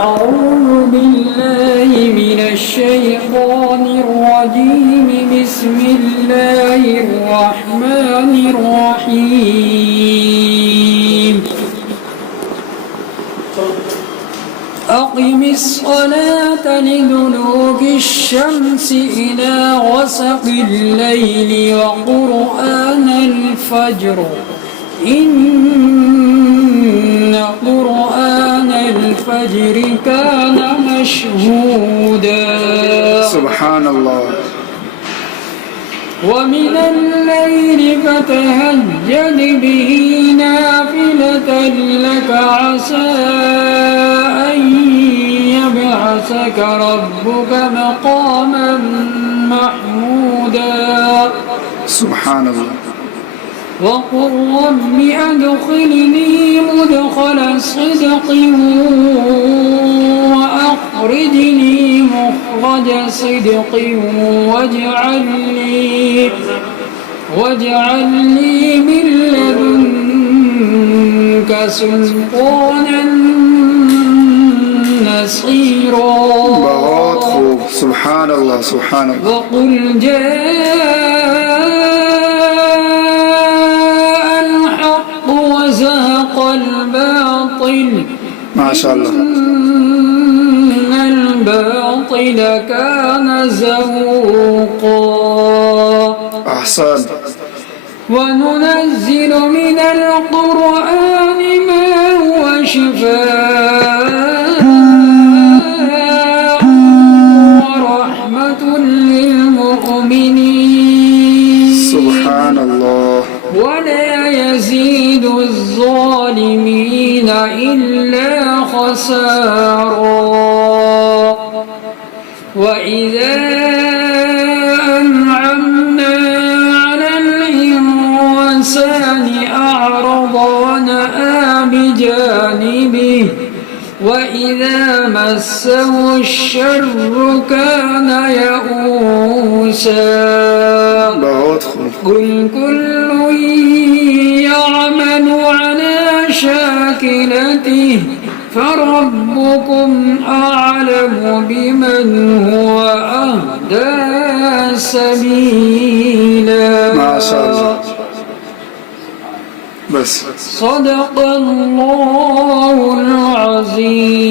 أعوذ بالله من الشيطان الرجيم. بسم الله الرحمن الرحيم. أقم الصلاة لدلوك الشمس إلى غسق الليل وقرآن الفجر إن قرآن الفجر كان مشهودا. سبحان الله. ومن الليل فتهجد به نافلة لك عسى أن يبعثك ربك مقاما محمودا. سبحان الله. وقل رب أدخلني مدخل صدق وأخرجني مخرج صدق واجعل لي من لدنك سلطانا نصيرا. बहुत खूब. سبحان الله سبحان الله. وقل وزهق الباطل ما شاء الله. إن الباطل كان زهوقا. أحسن. وننزل من القرآن ما هو شفاء ورحمة للمؤمنين. سبحان الله. ولا يزيد الظالمين إلا خسارا. وإذا أنعمنا على الإنسان أعرض ونأى بجانبه وإذا مسه الشر كان يئوسا. قل كل يعمل على شاكلته فربكم أعلم بمن هو أهدى سبيلا. ما شاء الله. بس. صدق الله العظيم.